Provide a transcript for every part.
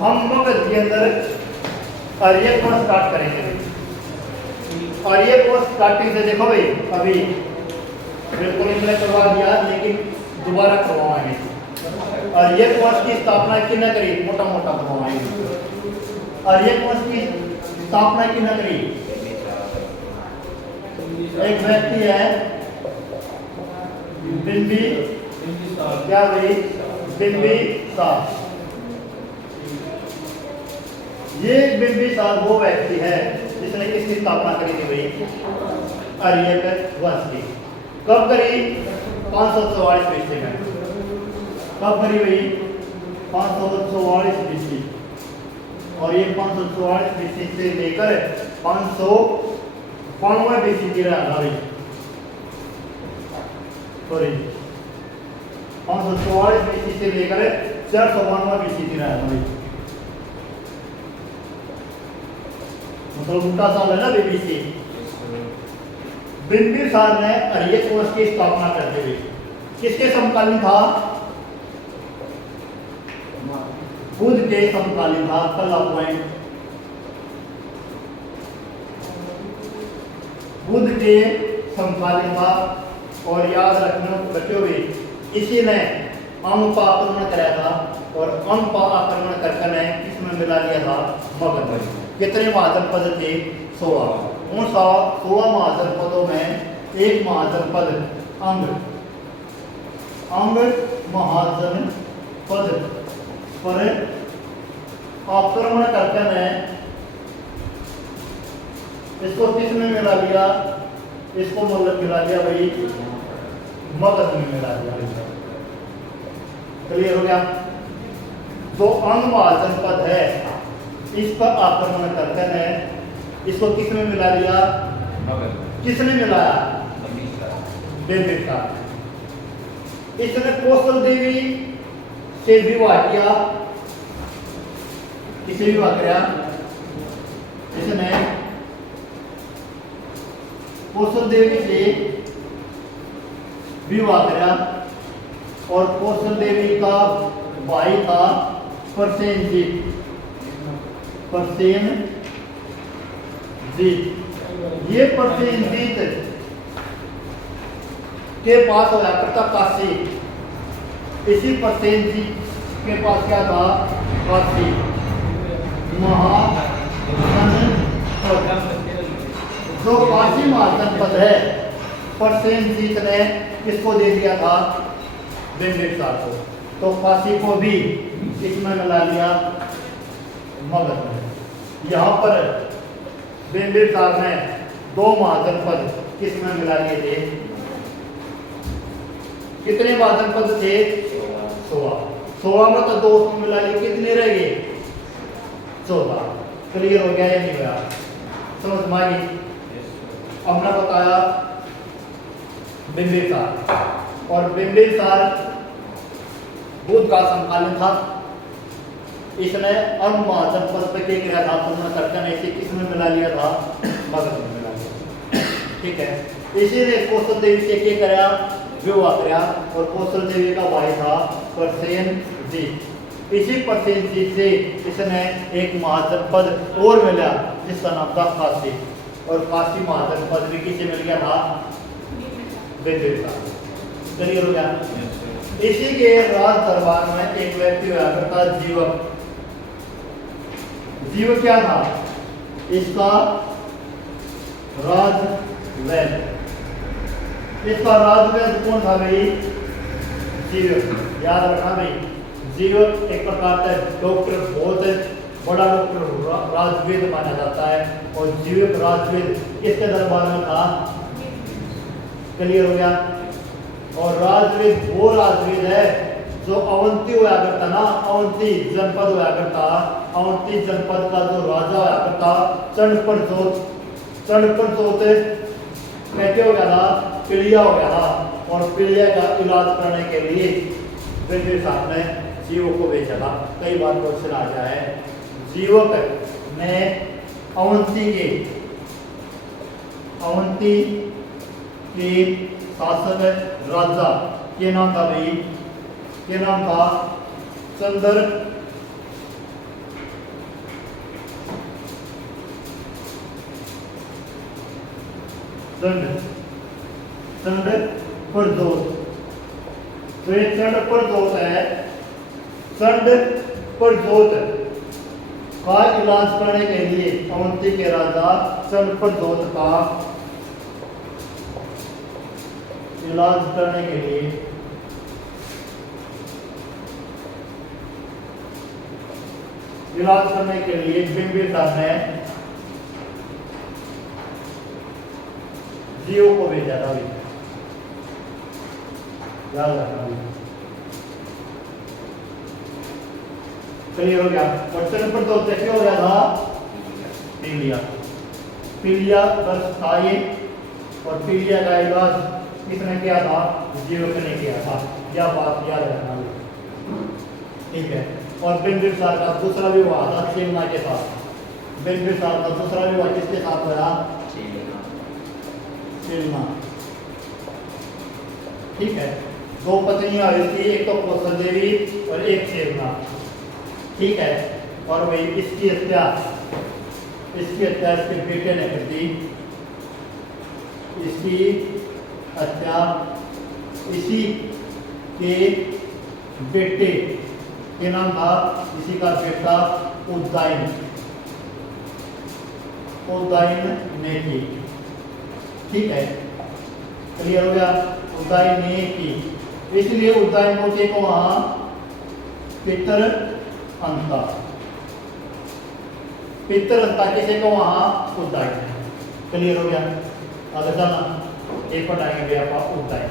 हम मगध के अंदर आर्य को स्टार्ट करेंगे भाई। आर्य को स्टार्टिंग से देखो भाई, अभी बिल्कुल इन्होंने करवा दिया लेकिन दोबारा करवाएंगे। आर्य कोश की स्थापना किसने करी? मोटा मोटा करवाएंगे। आर्य कोश की स्थापना किसने करी? एक व्यक्ति है क्या भाई? बिंबिसार। ये बिंबिसार वो व्यक्ति है जिसने किसकी स्थापना करी थी भाई? आर्य वंश की। कब करी? 544 ईस्वी में। कब करी भाई? 544 ईस्वी। और ये 544 ईस्वी से लेकर 592 ईस्वी की रहा भाई। सॉरी 544 ईस्वी से लेकर 492 ईस्वी की रहा भाई। मतलब उल्टा साल है ना बीबीसी। बिंबिसार ने आर्य कोश की स्थापना करते हुए किसके समकालीन था? बुद्ध के समकालीन था। पहला पॉइंट, बुद्ध के समकालीन था। और याद रखो भी, इसी ने अंग पर आक्रमण कराया था और अंग पर आक्रमण करके ने किसमें मिला लिया था? मगध में। कितने महाजनपद थे? 16। उन 16 महाजनपदों में एक महाजनपद अंग महाजनपद पर आक्रमण करके ने इसको किसमें मिला लिया? इसको मतलब मिला लिया भाई मगध में मिला लिया। क्लियर हो गया? जो अंग महाजनपद है इस पर आक्रमण करके ने इसको किसमें मिला लिया? किसने मिलाया? बिंबिसार। इसने कौशल देवी से विवाह किया। किसे विवाह किया? इसने कौशल देवी से विवाह किया और कौशल देवी का भाई था प्रसेनजीत। ये प्रसेनजीत के पास होया करता काशी। इसी प्रसेनजीत के पास क्या था? काशी महाजनपद। जो काशी महाजनपद है प्रसेनजीत ने किसको दे दिया था? बिंबिसार को। तो काशी को भी इसमें मिला लिया मगध में। यहाँ पर बिंबिसार ने 2 महाजनपद किसमें मिला लिए थे? कितने महाजनपद थे? 16। 16 में तो 2 मिला लिए, कितने रह गए? 14। क्लियर हो गया या नहीं हुआ? समझ में आ गई? हमने बताया बिंबिसार, और बिंबिसार बुद्ध का समकालीन था। इसने अंग महाजनपद पे क्या किया था? तुमने करके ने इसे किसमें मिला लिया था? मगध में मिला लिया। ठीक है। इसीलिए कौशल देवी से क्या कराया? विवाह कराया। और कौशल देवी का भाई था प्रसेनजीत। इसी प्रसेनजीत से इसने एक महाजनपद और मिला जिसका नाम था काशी। और काशी महाजनपद भी किसे मिल गया था? बिंबिसार। क्लियर हो गया? इसी के राज दरबार में एक व्यक्ति हुआ करता जीवक। जीवक क्या था? इसका राजवैद। इसका राजवैद कौन था भाई? जीवक। याद रखना भाई, जीवक एक प्रकार का डॉक्टर, बहुत बड़ा डॉक्टर राजवेद माना जाता है। और जीवक राजवेद किसके दरबार में था? क्लियर हो गया? और राजवेद वो राजवेद है जो अवंती हुआ करता ना, अवंती जनपद हुआ करता। अवंती जनपद का जो राजा हुआ करता चंडप्रचोत कैसे हो गया था? पीलिया हो गया था। और पीलिया का इलाज करने के लिए बिंबिसार ने जीवक को भेजा था। कई बार क्वेश्चन आ गया है। जीवक ने अवंती के शासक राजा के नाम था भाई? के नाम था चंड चंड प्रदोष। तो ये चंड प्रदोष है। चंड प्रदोष का इलाज करने के लिए अवंती के राजा चंड प्रदोष का इलाज करने के लिए बिंबिसार ने जीव को भेजा था। याद रखना क्लियर हो गया। और चंड प्रदोष से क्या हो गया था? पीलिया। पीलिया बस था ये, और पीलिया का इलाज किसने किया था? जीवक ने किया था। यह बात याद रखना, ठीक है। और बिंबिसार का दूसरा विवाह था सेना के साथ। बिंबिसार का दूसरा विवाह किसके साथ हुआ? सेना, ठीक है। दो पत्नियां हुई थी, एक तो कौशल देवी और एक सेना, ठीक है। और वही इसकी हत्या इसके बेटे ने कर दी। इसकी हत्या इसी के बेटे के नाम था, इसी का बेटा उदयन ने की, ठीक है। क्लियर हो गया? उदयन ने की, इसलिए उदयन को वहां पितर अंता किसे को वहां उदयन। क्लियर हो गया? अगर जाना एक पढ़ाएंगे भी आप उदयन,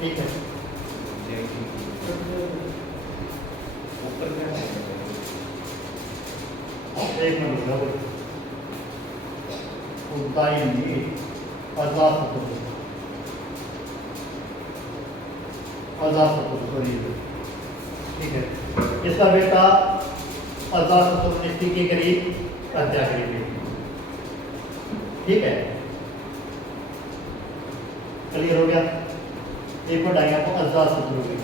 ठीक है। एक मिनट उदयन अजातशत्रु, ठीक है। इसका बेटा अजातशत्रु ने की करीब हत्या करी, ठीक है। क्लियर हो गया? एक पढ़ाएंगे आपको अजातशत्रु की।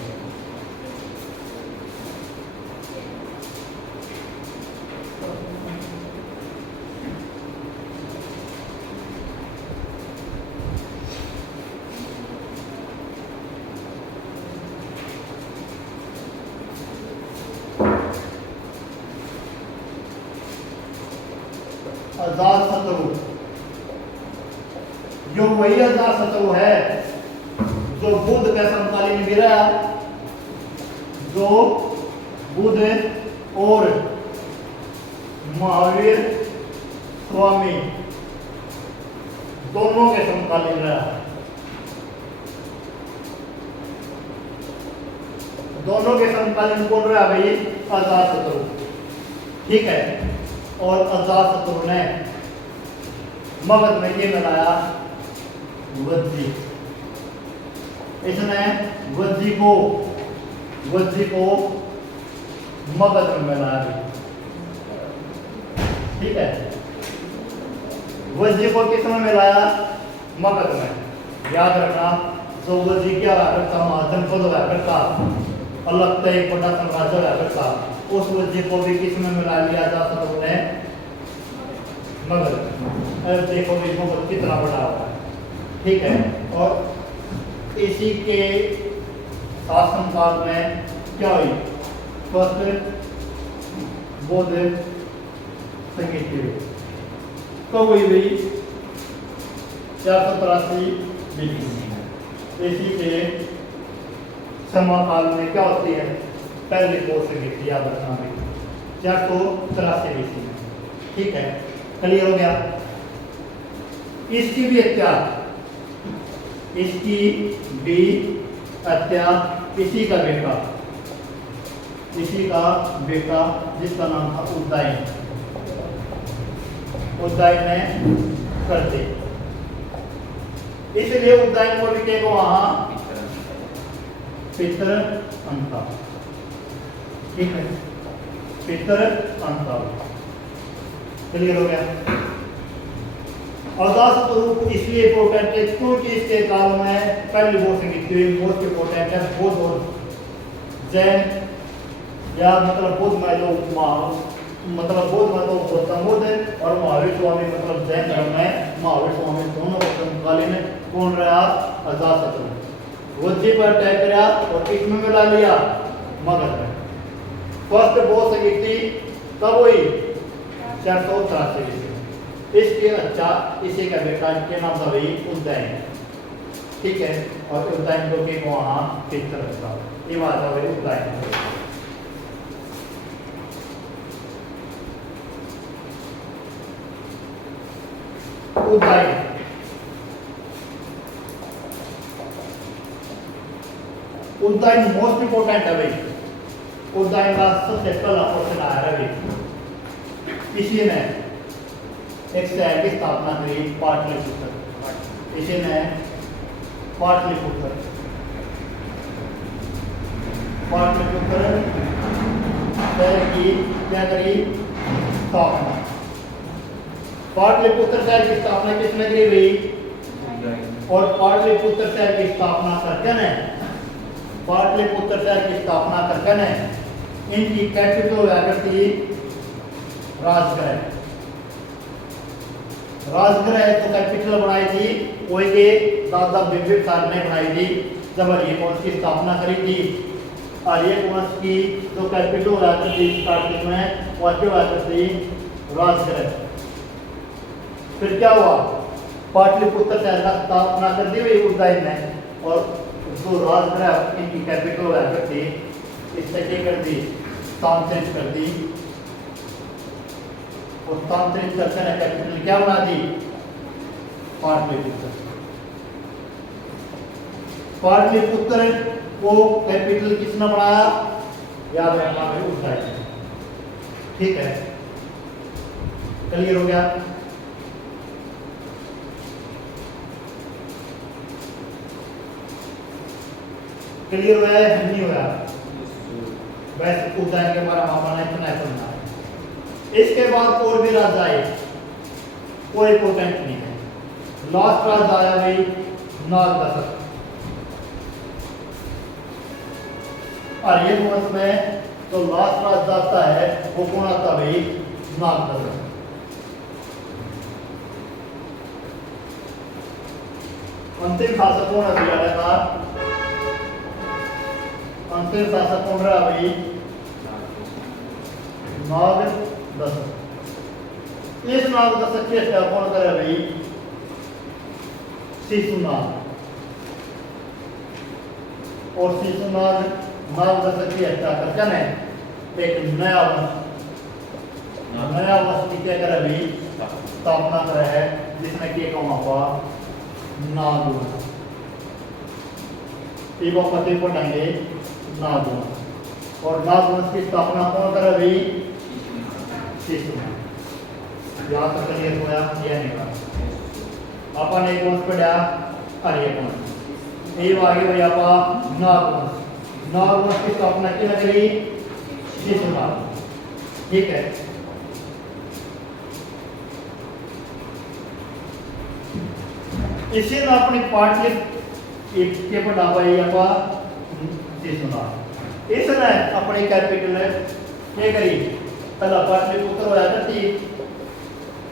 अजातशत्रु जो वही अजातशत्रु है जो बुद्ध के समकालीन भी रहा, जो बुद्ध और महावीर स्वामी दोनों के समकालीन रहा। दोनों के समकालीन कौन रहा भाई? अजातशत्रु, ठीक है। और अजातशत्रु ने मगध में ये मिलाया वज्जी। इसने वज्जी को मगध में मिलाया, ठीक है। वज्जी को किसमें मिलाया? मगध में। याद रखना, जो वज्जी क्या करता महाजनपद हुआ करता, अलग से एक बड़ा साम्राज्य हुआ करता, उस वज्जी को भी किसमें मिला लिया अजातशत्रु ने? मगध। देखो भी मगध कितना बड़ा हुआ, ठीक है। और इसी के शासनकाल में क्या हुई? फर्स्ट बौद्ध संगीति कब हुई भाई? 483 बीसी। इसी के समकाल में क्या होती है? पहली बौद्ध संगीति, याद रखना भाई, 483 बीसी में, ठीक है। क्लियर हो गया? इसकी भी हत्या इसी का बेटा जिसका नाम था उदयन ने कर दी। इसलिए उदयन को भी को वहां पितर अंता, ठीक है। पितर अंता, क्लियर हो गया? अजातशत्रु इसलिए इंपोर्टेंट है क्योंकि इसके काल में पहली बौद्ध संगीति मोस्ट इंपोर्टेंट है। बौद्ध और जैन, या मतलब बुद्ध में जो मतलब बौद्ध मत गौतम बुद्ध और महावीर स्वामी मतलब जैन धर्म में महावीर स्वामी दोनों को समकालीन कौन रहा? अजातशत्रु। वज्जी पर अटैक करा और किसमें मिला लिया? मगध में। फर्स्ट बॉस संगीति कब हुई? 483 में। इसके अच्छा इसी का बेटा के नाम था भाई उदयन, ठीक है। और उदयन को के वहाँ चित्र था, ये बात है भाई उदयन। उदयन उदयन मोस्ट इंपोर्टेंट है भाई। उदयन का सबसे पहला क्वेश्चन आया है भाई। इसी ने एक शहर की स्थापना करी पाटलिपुत्र। इसी ने पाटलिपुत्र शहर की क्या करी? स्थापना। पाटलिपुत्र शहर की स्थापना किसने करी भाई? और पाटलिपुत्र शहर की स्थापना करके ने पाटलिपुत्र शहर की स्थापना करके ने इनकी कैपिटल थी राजगृह। राजगृह तो कैपिटल बनाई थी वही के दादा बिंबिसार ने बनाई थी जब आर्य वंश की स्थापना करी थी। आर्य वंश की जो कैपिटल थी स्टार्टिंग में वह थी राजगृह। फिर क्या हुआ? पाटलिपुत्र शहर का स्थापना कर दी हुई उदयन ने, और जो राजगृह इनकी कैपिटल थी इससे क्या कर दी? स्थानांतरित कर दी। और स्थानांतरित करके ने कैपिटल क्या बना दी? पाटलिपुत्र। पाटलिपुत्र को कैपिटल किसने बनाया? याद रखना है उदयन, ठीक है। क्लियर हो गया? क्लियर हुआ है? नहीं हुआ? वैसे उदयन के बारे में आपने इतना सुनना है। इसके बाद और भी राजा आए, कोई इंपोर्टेंट नहीं है। लास्ट राजा आया भाई नागदशक। आर्य वंश में तो लास्ट राजा आता है वो कौन आता भाई? नागदशक। अंतिम शासक कौन है? अंतिम शासक कौन रहा भाई? नागदशक। इस नागदशक की हत्या कौन करे भाई? शिशुनाग। और शिशुनाग नागदशक की हत्या करके ने एक नया वंश की क्या करे भाई? स्थापना करे है, जिसने कि वहां नागवंश। पति पढ़ेंगे नागवंश। और नागवंश की स्थापना कौन करे भाई? शिशुनाग। यहाँ तक क्लियर होया? यह नहीं हुआ। अपन एक वंश पढ़ा आर्य वंश, ये आगे भाई आप नागवंश। नागवंश की स्थापना की करी? शिशुनाग, ठीक है। इसी ने अपनी पाटलिपुत्र के पढ़ा भाई आप शिशुनाग। इसने अपनी कैपिटल क्या करी? पहला पाटलिपुत्र होया करती।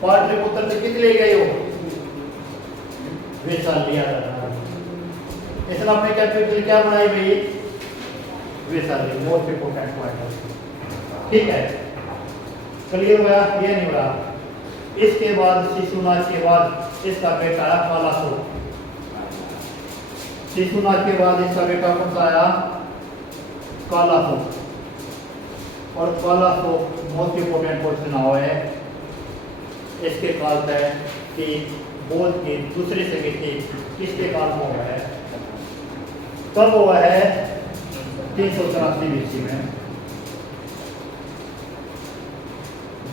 पाटलिपुत्र से कित ले गए हो? वैशाली लिया था। इसने अपनी कैपिटल क्या बनाई भाई? वैशाली। मोस्ट इंपोर्टेंट पॉइंट, ठीक है। क्लियर हुआ? ये नहीं हुआ? इसके बाद शिशुनाग के बाद इसका बेटा आया कालाशोक। शिशुनाग के बाद इसका बेटा कौन सा आया? कालाशोक। और कालाशोक मोस्ट इंपोर्टेंट क्वेश्चन हुआ है इसके काल तक कि बौद्ध की दूसरी संगीति किसके काल में हुआ है? कब हुआ है? 383 BC में।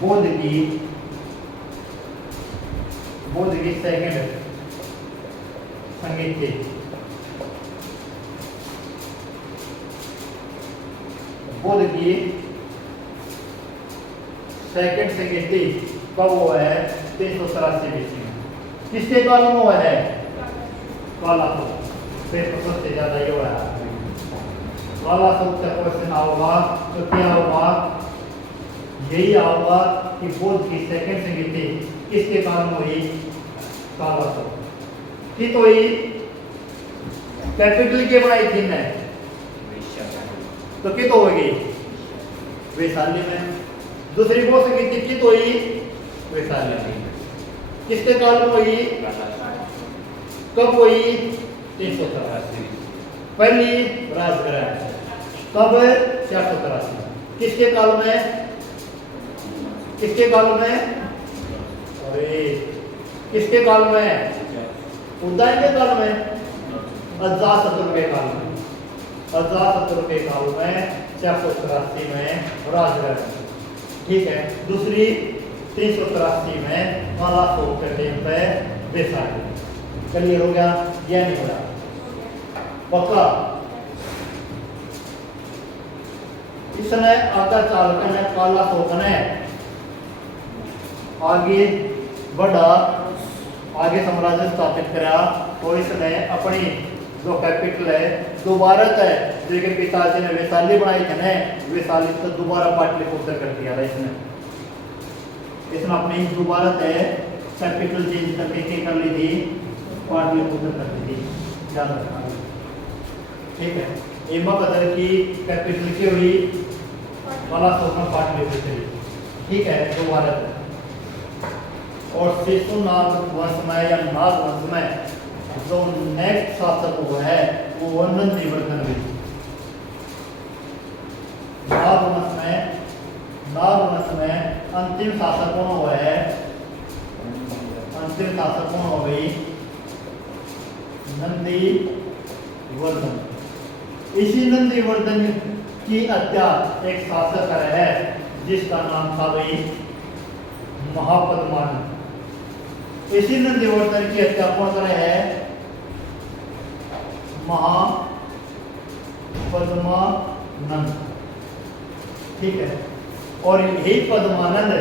बौद्ध की सेकंड संगीति बुद्ध की सेकंड संगीति कब हुआ है? 383 BC में। किसके काल में हुआ है? कालाशोक। पेपर सबसे ज्यादा ये हुआ है। कालाशोक से क्वेश्चन होगा तो क्या होगा? यही होगा कि बौद्ध की सेकंड संगीति किसके कारण हुई? काला शोक। कि तो ये कैपिटल के बनाई थी ने तो कित होगी वैशाली में। दूसरी बौद्ध संगीति कित हुई? वैशाली में। किसके काल में हुई? कब हुई? 383। पहली राजग्रह कब? 483। किसके काल में? किसके काल में? अरे किसके काल में? उदय के काल में, अजातशत्रु के काल में। अजातशत्रु के काल में 483 में राजग्रह। ठीक है। दूसरी 383 में काला शोक के टाइम पे वैशाली। क्लियर हो गया? यह नहीं हो रहा पक्का। इसने आकर चालक ने काला शोक ने आगे बढ़ा, आगे साम्राज्य स्थापित करा। और इसने अपनी जो कैपिटल है दोबारा है, लेकिन पिताजी ने वैशाली बनाई थी ना, वैशाली तो दोबारा पाटलिपुत्र कर दिया था इसने। इसने अपनी दोबारा है कैपिटल चेंज करके कर ली थी, पाटलिपुत्र कर दी थी। याद रखना। ठीक है। एमा कदर की कैपिटल की हुई काला शोक में पाटलिपुत्र। ठीक है। दोबारा और शिशुनाग वंश में या नाग वंश में जो नेक्स्ट शासक हुआ है वो नंदीवर्धन भी। नाग वंश में अंतिम शासक कौन हुआ है? अंतिम शासक कौन हो गई? नंदीवर्धन। इसी नंदीवर्धन की हत्या एक शासक है जिसका नाम था भाई महापद्मानंद। इसी नंदीवर्धन की हत्या कौन करे है? महापद्मानंद। ठीक है। और यही पद्मानंद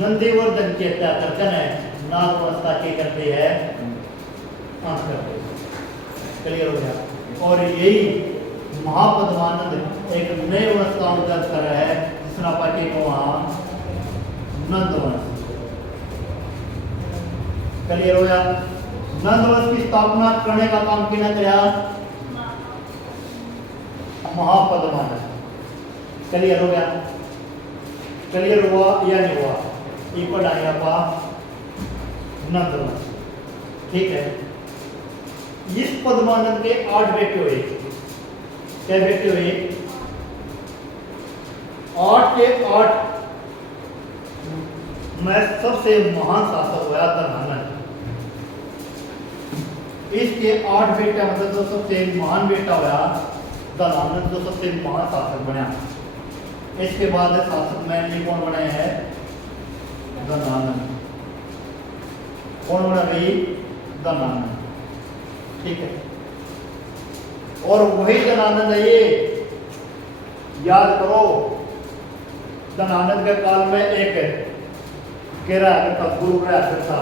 नंदीवर्धन की हत्या करते हैं नागवंशता की करते हैं अंत करते हैं। क्लियर हो गया? और यही महापद्मानंद एक नए वंश का उदय कर रहा है जिसना पार्टी को वहां नंदवंश। क्लियर हो गया? नंदवंश की स्थापना करने का काम किसने किया? महापद्मानंद। क्लियर हो गया? क्लियर हुआ या नहीं हुआ? ये पढ़ाई आप नंदवंश। ठीक है। इस पद्मानंद के 8 बेटे हुए। क्या बेटे हुए? 8 के 8 में सबसे महान शासक हुआ धनानंद। इसके 8 बेटा मतलब जो सबसे महान बेटा हुआ धनानंद, जो सबसे महान शासक बना। इसके बाद शासक में कौन बने हैं? धनानंद। कौन बना भाई? धनानंद। ठीक है। और वही धनानंद है, ये याद करो, धनानंद के काल में एक गुरु था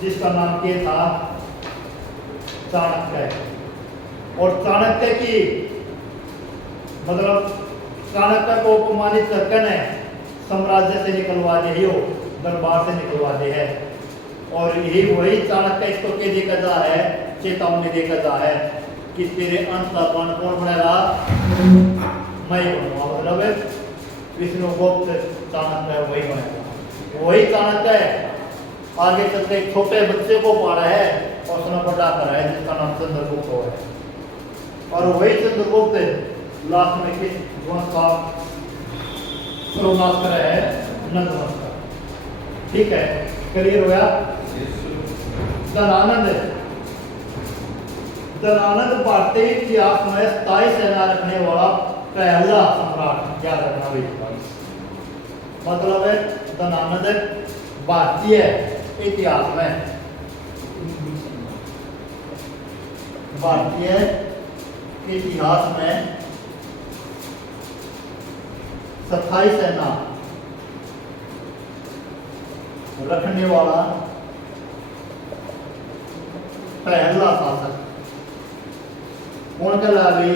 जिसका नाम क्या था? चाणक्य। और चाणक्य की मतलब चाणक्य को अपमानित करके ने साम्राज्य से निकलवा दे, हो दरबार से निकलवा दे है। और यही वही चाणक्य इसको क्या देखा जा है? चेतावनी देखा जा है कि तेरे अंत का कौन बनेगा? मैं बनूंगा। मतलब विष्णुगुप्त चाणक्य वही बनेगा। वही चाणक्य है आगे चल के छोटे बच्चे को पाला है और उसने बड़ा करा है जिसका नाम चंद्रगुप्त हो है। और वही चंद्रगुप्त लास्ट में किस वंश का सर्वनाश करा है? नंदवंश का। ठीक है। क्लियर हो गया? धनानंद भारतीय इतिहास में स्थायी सेना रखने वाला पहला सम्राट। याद रखना भाई। मतलब है धनानंद भारतीय इतिहास में, भारतीय इतिहास में स्थायी सेना रखने वाला पहला शासक कौन कहलाया भाई?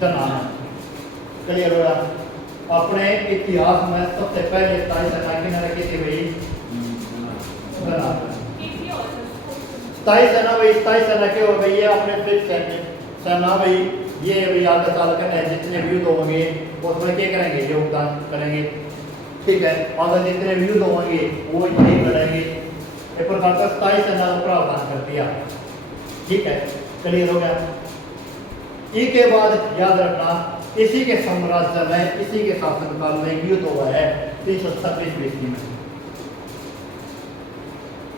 धनानंद। क्लियर हो गया? अपने इतिहास में सबसे पहले स्थायी सेना किन्हें रखी थी भाई? स्थायी सेना भाई, स्थायी सेना के हो गई है अपने फिर सेना भाई, ये भाई आगे साल का जितने भी युद्ध होंगे उसमें क्या करेंगे? योगदान करेंगे, ठीक है। अगर जितने भी युद्ध होंगे वो यही लड़ेंगे। एक प्रकार का स्थायी सेना का प्रावधान कर दिया, ठीक है। क्लियर हो गया? इसके बाद याद रखना, इसी के साम्राज्य में, इसी के शासनकाल में युद्ध हुआ है 326 ईस्वी में।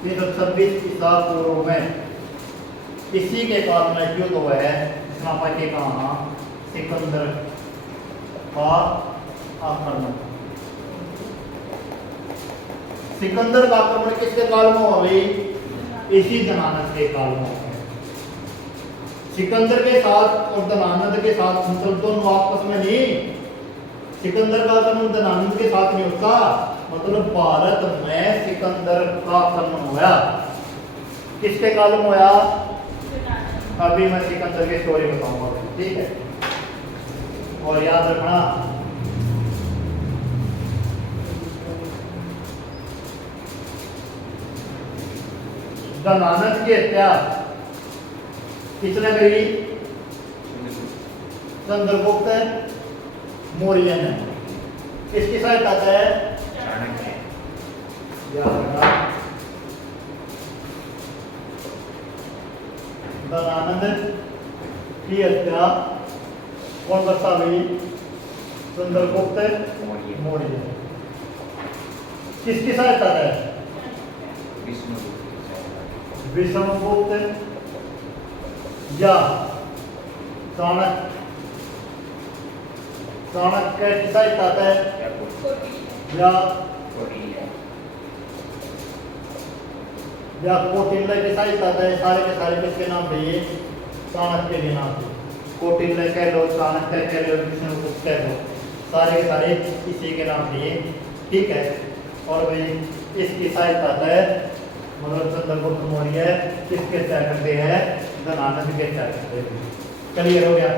326 ईसा पूर्व में इसी के काल में युद्ध हुआ है। इसमें के कहा सिकंदर का आक्रमण। सिकंदर का आक्रमण किसके काल में हुआ भाई? इसी दनानद के काल में हुआ है। सिकंदर के साथ और दनानद के साथ मतलब दोनों आपस में नहीं, सिकंदर का आक्रमण दनानद के साथ नहीं होता, मतलब भारत में सिकंदर का आक्रमण हुआ। किसके काल में हुआ? अभी मैं सिकंदर की स्टोरी बताऊंगा, ठीक है। और याद रखना दनानद की हत्या किसने करी? चंद्रगुप्त मौर्य ने। किसकी सहायता से? याद रखना दनानद की हत्या कौन करता भाई? चंद्रगुप्त मौर्य। किसकी सहायता से? विष्णुगुप्त या चाणक्य, चाणक्य की सहायता से या कौटिल्य की सहायता से। सारे के सारे किसके नाम पे? ये चाणक्य के नाम पे। कौटिल्य कह लो, चाणक्य कह लो, विष्णुगुप्त कह लो, सारे के सारे इसी के नाम पे, ठीक है। और भाई इसकी सहायता से मतलब चंद्रगुप्त मौर्य किसके हत्या करते हैं? दनानद के हत्या करते हैं। क्लियर हो गया?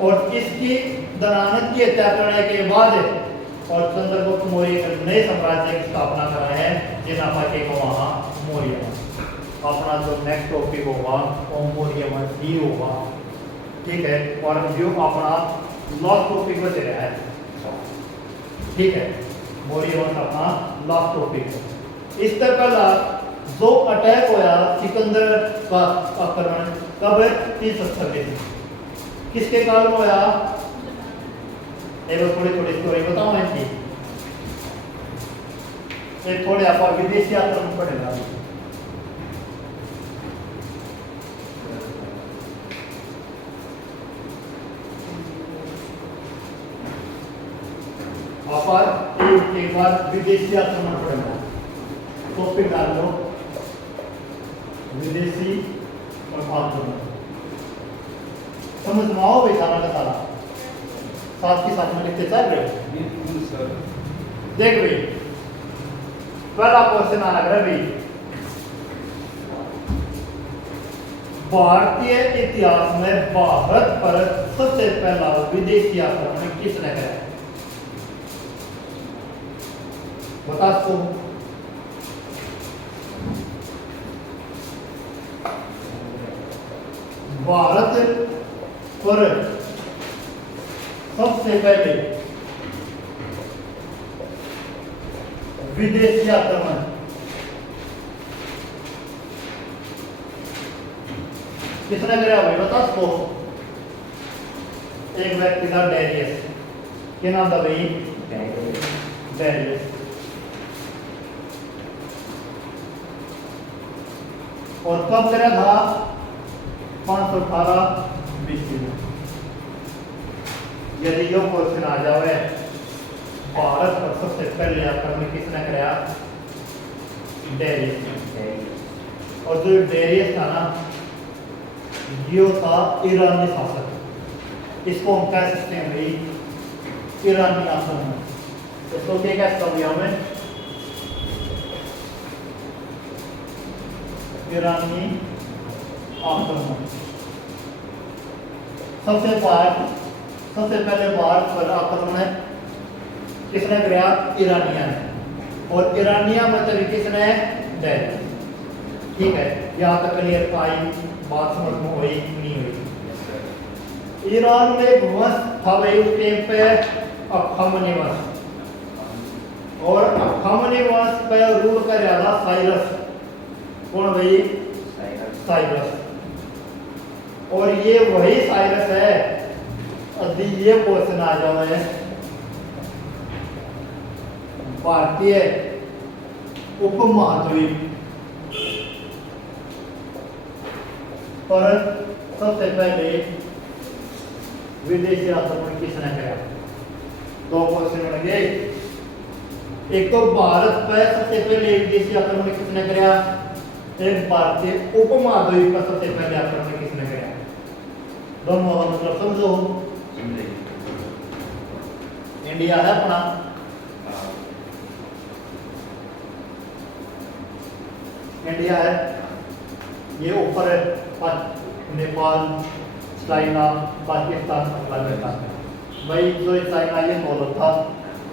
और इसकी दनानद की हत्या करने के बाद और चंद्रगुप्त मौर्य ने नए साम्राज्य की स्थापना करा है, जिन्ना के को वहाँ मौर्य। अपना जो नेक्स्ट टॉपिक होगा वो मौर्य ही होगा, ठीक है। और जो अपना लास्ट टॉपिक बच रहा है, ठीक है, मौर्य अपना लास्ट टॉपिक। इससे पहला जो अटैक होया सिकंदर का आक्रमण कब? 326। किसके काल में होया? थोड़ी थोड़ी स्टोरी बताओ इनकी। एक थोड़े आप विदेशी आक्रमण पड़ेगा। आप एक बार विदेशी आक्रमण पड़ेगा, टॉपिक डाल लो विदेशी और आक्रमण। समझ में आओ भाई सारा का सारा, साथ के साथ में लिखते चल रहे हो? बिल्कुल सर। देख भाई पहला क्वेश्चन आ रहा है भाई, भारतीय इतिहास में भारत पर सबसे पहला विदेशी आक्रमण किसने किया? बता सको? भारत पर सबसे पहले विदेशी आक्रमण किसने कराया भाई? बता सको? एक व्यक्ति था डेरियस। क्या नाम था भाई? डेरियस। और कब करा था? 518 BC में। यदि यो क्वेश्चन आ जाए भारत पर सबसे पहले आक्रमण किसने कराया? डेरियस। और जो डेरियस था ना, यो था ईरानी शासक। इसको हम कह सकते हैं भाई ईरानी आक्रमण। इसको क्या कह सकते हैं हमें? ईरानी आक्रमण। सबसे पहले भारत पर आक्रमण किसने किया? ईरानिया ने। और ईरानिया में चली किसने? डेरियस। ठीक है, यहाँ तक क्लियर आई बात समझ में हुई नहीं हुई? ईरान में एक वंश था भाई उस टाइम पे, अखामनी वंश। और अखामनी वंश पे रूल कर रहा था साइरस। कौन भाई? साइरस। और ये वही साइरस है। अभी ये क्वेश्चन आ जाओ है, भारतीय उपमहाद्वीप पर सबसे पहले विदेशी आक्रमण किसने किया? दो क्वेश्चन होंगे। एक तो भारत पर सबसे पहले विदेशी आक्रमण किसने किया? एक भारतीय उपमहाद्वीप पर सबसे पहले आक्रमण किसने किया? दोनों का मतलब समझो। इंडिया है अपना, इंडिया है, ये ऊपर है नेपाल, चाइना, पाकिस्तान, अफगानिस्तान। भाई जो चाइना ये फॉलो था,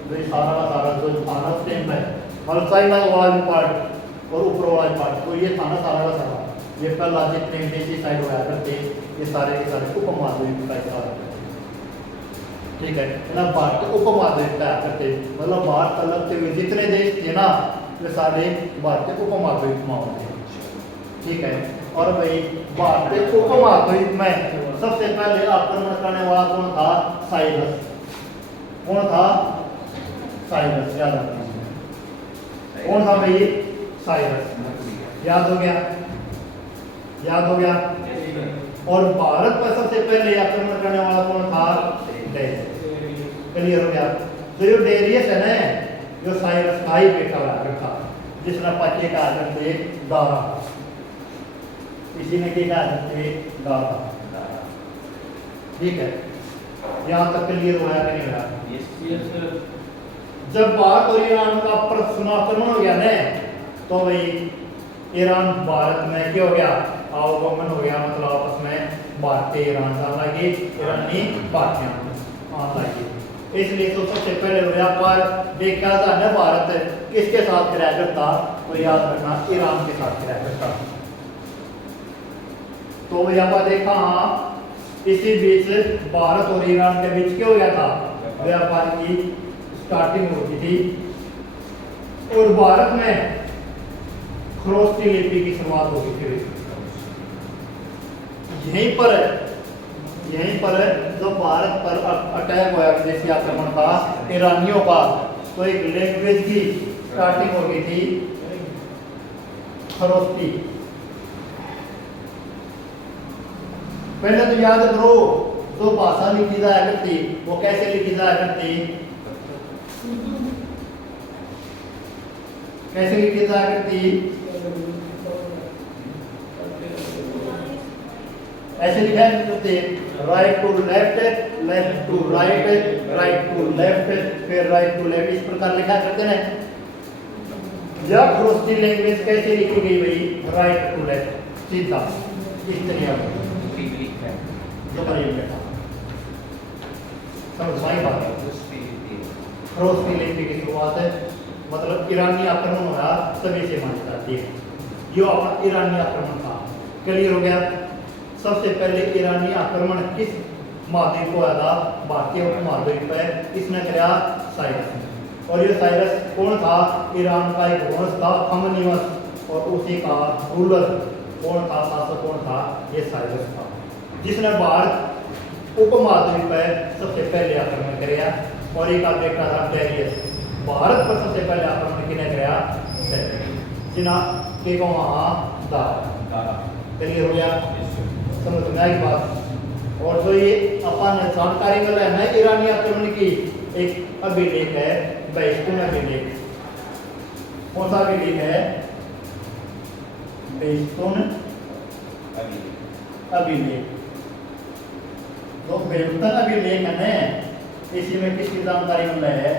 जो सारा का सारा जो था ना उस टाइम में, मतलब चाइना का वाला पार्ट और ऊपर वाला पार्ट, तो ये था ना सारा का सारा, ये पहला जितने देशी साइड हुआ करते ये सारे के सारे उपमहाद्वीप का हिस्सा रहते। ठीक है ना, भारत के उपमहाद्वीप का करते, मतलब भारत अलग से जितने देश थे ना वे सारे भारत के उपमहाद्वीप में होते हैं। ठीक है, और भाई भारत के उपमहाद्वीप में सबसे पहले आक्रमण करने वाला कौन था? साइरस। कौन था? साइरस। याद रखना कौन था भाई? साइरस। याद हो गया? याद हो गया? और भारत पर सबसे पहले आक्रमण करने वाला कौन था? डेरियस। क्लियर हो गया? तो ये डेरियस है ना, जो साइरस का ही बेटा था, जिसने पचे का आदम से दारा, इसी ने क्या थे? दारा। ठीक है, यहाँ तक क्लियर हुआ कि नहीं हुआ? जब भारत और ईरान का परस्पर आक्रमण हो गया ना, तो भाई ईरान भारत में क्या हो गया? आवागमन हो गया, मतलब आपस में भारतीय ईरान का लगे, ईरानी भारतीय आने लगे। इसलिए तो सबसे पहले व्यापार देखा था ना, भारत किसके साथ किराया करता? तो याद रखना, ईरान के साथ किराया करता। तो यहाँ पर देखा, हाँ इसी बीच भारत और ईरान के बीच क्या हो गया था? व्यापार की स्टार्टिंग होती थी। और भारत में खरोष्टी लिपि की शुरुआत होती थी। यहीं पर जो भारत पर अटैक हुआ, विदेशी आक्रमण था ईरानियों का, तो एक लैंग्वेज की स्टार्टिंग हो गई थी, खरोष्टी। पहले तो याद करो, जो भाषा लिखी जाया करती वो कैसे लिखी जाया करती? कैसे लिखी जाया करती? ऐसे लिखा करते, right to left, left to right, right to left, फिर राइट टू लेफ्ट, इस प्रकार लिखा करते ना। यह खरोष्टी लैंग्वेज कैसे लिखी गई भाई? राइट टू लेफ्ट, सीधा इस तरीके से समझ बात है। खरोष्टी लिपि की शुरुआत है, मतलब ईरानी आक्रमण हुआ तभी से मानी जाती है। जो अपना ईरानी आक्रमण था, क्लियर हो गया? सबसे पहले ईरानी आक्रमण किस महाद्वीप को हुआ था? भारतीय उपमहाद्वीप पर। किसने किया? साइरस। और ये साइरस कौन था? ईरान का एक वंश था, अखामनी वंश, और उसी का रूलर कौन था? शासक कौन था? ये साइरस था, जिसने भारत उपमहाद्वीप पर सबसे पहले आक्रमण किया। और एक बेटा था डेरियस। भारत पर सबसे पहले आक्रमण किसने किया? जिना के को वहाँ दारा। क्लियर हो गया? समझ में आई बात? और जो ये अपन जानकारी मिल रहा है ना ईरानी आक्रमण की, एक अभिलेख है, बैस्तून अभिलेख। कौन सा अभिलेख है? बैस्तून अभिलेख। तो बैस्तून अभिलेख है ना, इसी में किसकी जानकारी मिल रही है?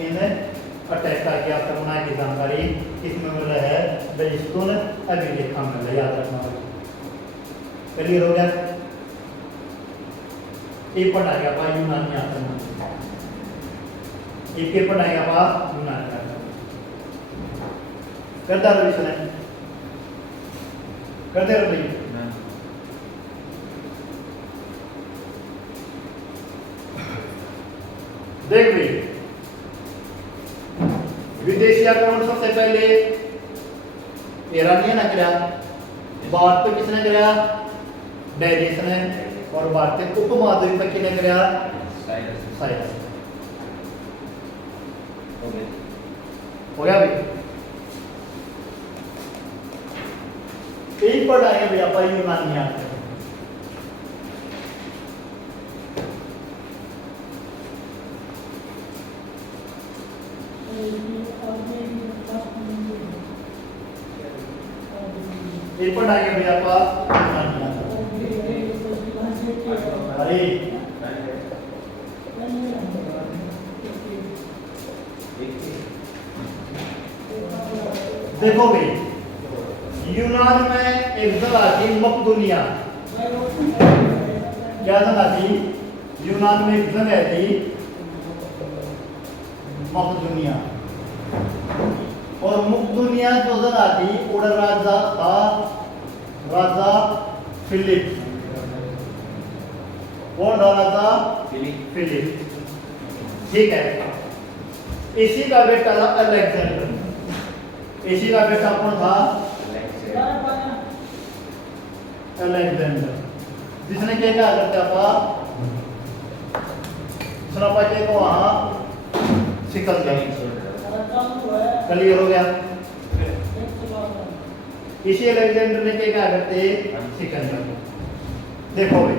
इन अटैक की आक्रमण की जानकारी इसमें मिल रहा है, बैस्तून अभिलेख मिल रहा है। याद रखना। क्लियर हो गया? ये पढ़ाएगा पा यूनानी आक्रमण, एक के पढ़ाएगा पा यूनानी आक्रमण करता रहो इसने करते रहो भाई। देख भाई विदेशी आक्रमण सबसे पहले ईरानियों ने किया, भारत पे किसने किया? डेरियस ने, और भारतीय उपमहाद्वीप पे किसने किया? साइरस। हो गया भाई। एक पढ़ाएंगे भैया पर यूनानी आक्रमण। एक पढ़ाएंगे भैया पर यूनानी आक्रमण। अरे देखो भाई यूनान में एक जगह थी मकदूनिया। क्या जगह थी? यूनान में एक जगह थी मकदूनिया, और मकदूनिया जो जगह थी उड़ राजा था राजा फिलिप। कौन था राजा? फिलिप। ठीक है। इसी का बेटा था अलेक्जेंडर। इसी का बेटा कौन था? अलेक्जेंडर, जिसने क्या क्या करता था? सुनापाटे को वहां सिकल गया, क्लियर हो गया। इसी अलेक्जेंडर ने क्या करते? सिकल गया। देखो भाई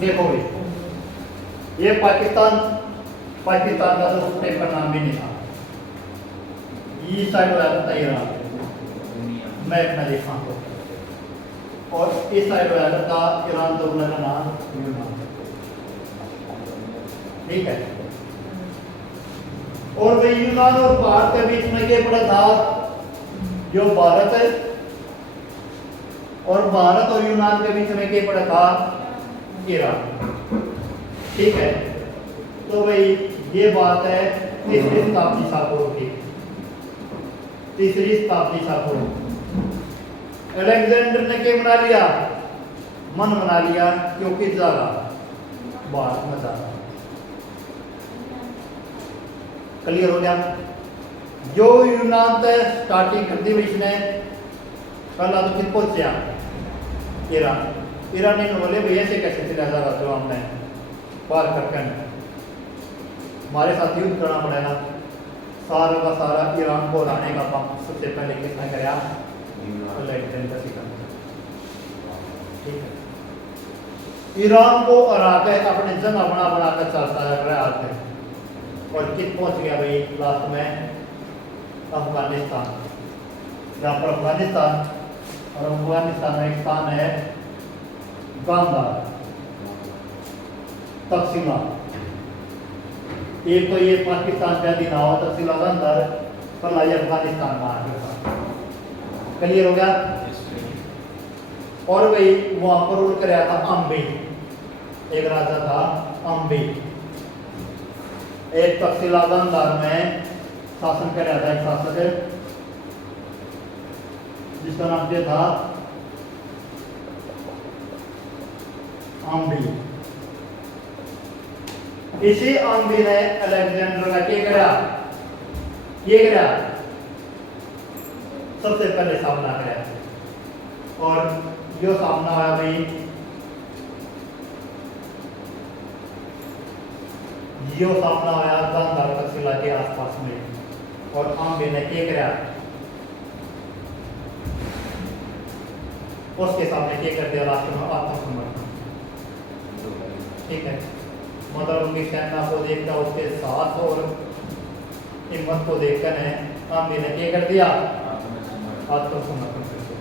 देखो भाई ये पाकिस्तान का तो स्टेट का नाम भी नहीं था। ये साइड वाला था ईरान, मैप में देखा तो, और इस साइड वाला था ईरान, तो का नाम यूनान। ठीक है। और वे यूनान और भारत के बीच में क्या पड़ा था? जो भारत है और भारत और यूनान के बीच में क्या पड़ा था? ईरान। ठीक है। तो भाई ये बात है तीसरी शताब्दी सापुर की, तीसरी शताब्दी सापुर। अलेक्जेंडर ने क्या बना लिया? मन बना लिया, क्योंकि ज्यादा भारत में ज्यादा। क्लियर हो गया? जो यूनान से स्टार्टिंग कर दी इसने, पहला तो किस पहुंचा? ईरान। ईरानी ने बोले भैया ऐसे कैसे चला जाएगा, जो हमने पार करके हमारे साथ युद्ध करना पड़ेगा। सारा का सारा ईरान को हराने का काम सबसे पहले किसने कराया? अलेक्जेंडर ने किया। ठीक है। ईरान को हरा के अपने जगह बना बना कर चलता है आज में, और किस पहुंच गया भाई लास्ट में? अफगानिस्तान। जहाँ पर अफगानिस्तान, और अफगानिस्तान में एक स्थान है गांधार, तकसीमा। एक तो ये पाकिस्तान का अधीन हुआ तकसीमा गांधार, पर ये अफगानिस्तान में आ गया। क्लियर हो गया? और भाई वहां पर रूल कराया था अम्बी, एक राजा था अम्बी। एक तकसीला गांधार में शासन कर रहा था एक शासक, जिसका नाम क्या था? अम्बी। इसी अम्बी ने अलेक्जेंडर का क्या करा? ये करा सबसे पहले सामना करा, और जो सामना आया भाई जो सामना आया गांधार तकसीला के आसपास में, और अम्बी ने क्या करा? उसके सामने क्या कर दिया? राष्ट्र में आत्मसमर्पण। ठीक है। मतलब उनकी सेना को देखकर, उसके साहस और हिम्मत को देखकर है अम्बी ने क्या कर दिया? आत्मसमर्पण कर दिया।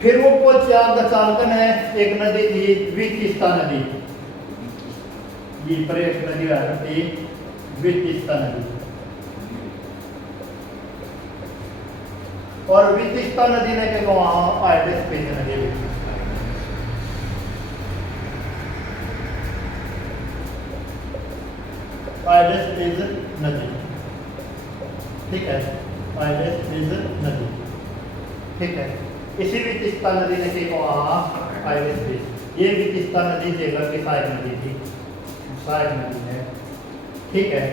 फिर वो पहुंचा गचालकन है, एक नदी थी विचिस्ता नदी। ये पर एक नदी थी विचिस्ता नदी। और विशिष्टा नदी ने के वहाँ आइडिस पेज नदी आइडिस पेज नदी, ठीक है, आइडिस पेज नदी, ठीक है। इसी विशिष्टा नदी ने के वहाँ आइडिस पेज, ये विशिष्टा नदी जेलर की सहायक नदी थी, सहायक नदी है, ठीक है।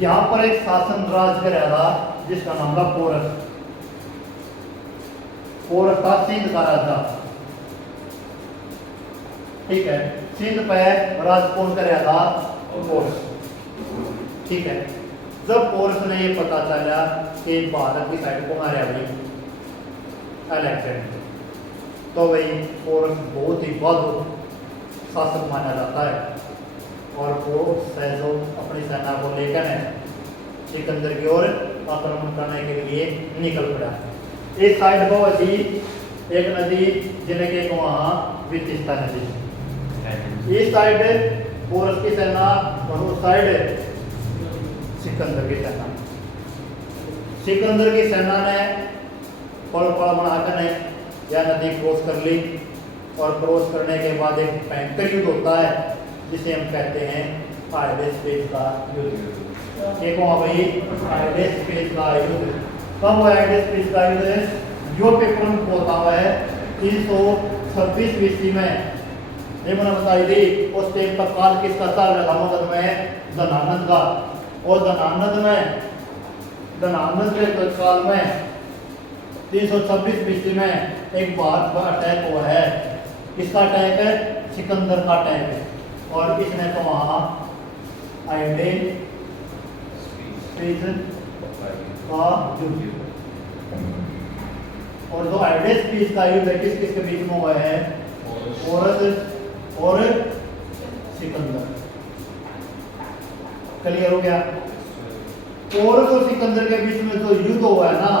यहाँ पर एक शासन राज कर रहा था जिसका नाम था पोरस। पोरस था सिंध का राजा, ठीक है। सिंध पे राज कौन कर रहा था? पोरस, ठीक है। जब पोरस ने ये पता चला कि भारत की साइड कौन आ रहा है भाई, अलेक्जेंडर, तो भाई पोरस बहुत ही बहादुर शासक माना जाता है और वो सहजो अपनी सेना को लेकर सिकंदर की ओर आक्रमण करने के लिए निकल पड़ा। इस साइड को थी एक नदी जिन्हें के वहाँ विशिष्टा नदी, इस साइड पोरस की सेना और उस साइड सिकंदर की सेना। सिकंदर की सेना ने पल पल बनाकर यह नदी क्रॉस कर ली और क्रॉस करने के बाद एक भयंकर युद्ध होता है जिसे हम कहते हैं आइडिस पेज का युद्ध। एक वहाँ भाई आइडिस पेज का युद्ध, कब हुआ आइडिस पेज का युद्ध? जो पेपर में होता हुआ है 326 ईस्वी में, ये मैंने बताई थी। उस टाइम पर काल किसका चल रहा था मगध में? धनानंद का। और धनानंद के काल में 326 ईस्वी में एक भारत पर अटैक हुआ है। किसका अटैक है? सिकंदर का अटैक है। और इसने तो वहाँ आइडिस पेज का युद्ध, और जो आइडिस पेज का युद्ध है किस किस के बीच में हुआ है? पोरस और सिकंदर। क्लियर हो गया? पोरस और सिकंदर के बीच में जो युद्ध हुआ है ना,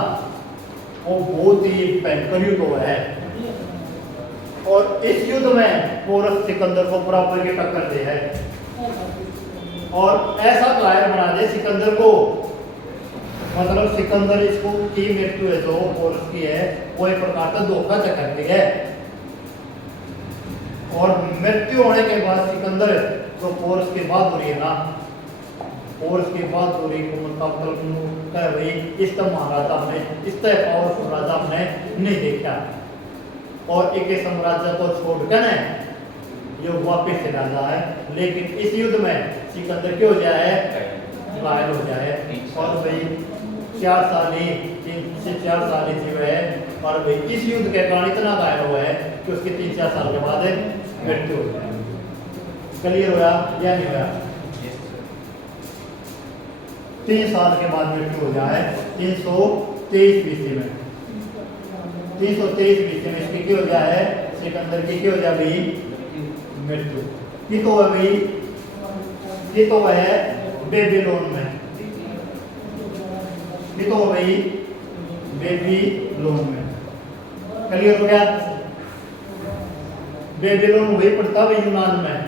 वो बहुत ही भयंकर युद्ध हुआ है। और इस युद्ध में पोरस सिकंदर को बराबर की टक्कर दे है और ऐसा घायल बना दे सिकंदर को, मतलब सिकंदर इसको की मृत्यु है जो पोरस की है वो एक प्रकार का धोखा चकरती है। और मृत्यु होने के बाद सिकंदर जो पोरस की बात हो रही है ना, पोरस की बात हो रही को मतलब कह रही इस तरह महाराजा हमने, इस तरह पावरफुल राजा हमने नहीं देखा। और एक साम्राज्य को छोड़कर ये वापिस से राजा है, लेकिन इस युद्ध में सिकंदर क्यों हो जाए? घायल हो जाए। और भाई 4 साल ही 3 से 4 साल ही जीव है। और भाई इस युद्ध के कारण इतना घायल हुआ है कि उसके 3-4 साल के बाद मृत्यु हो जाए। क्लियर हुआ या नहीं हुआ? 3 साल के बाद मृत्यु हो जाए 323 ईस्वी में। 323 ईस्वी में इसकी क्यों हो जाए? सिकंदर की क्यों हो जाए भाई? मृत्यु। ये तो है भाई, ये तो है बेबीलोन में, ये तो है भाई बेबीलोन में। क्लियर हो गया? बेबीलोन वही पड़ता है यूनान में,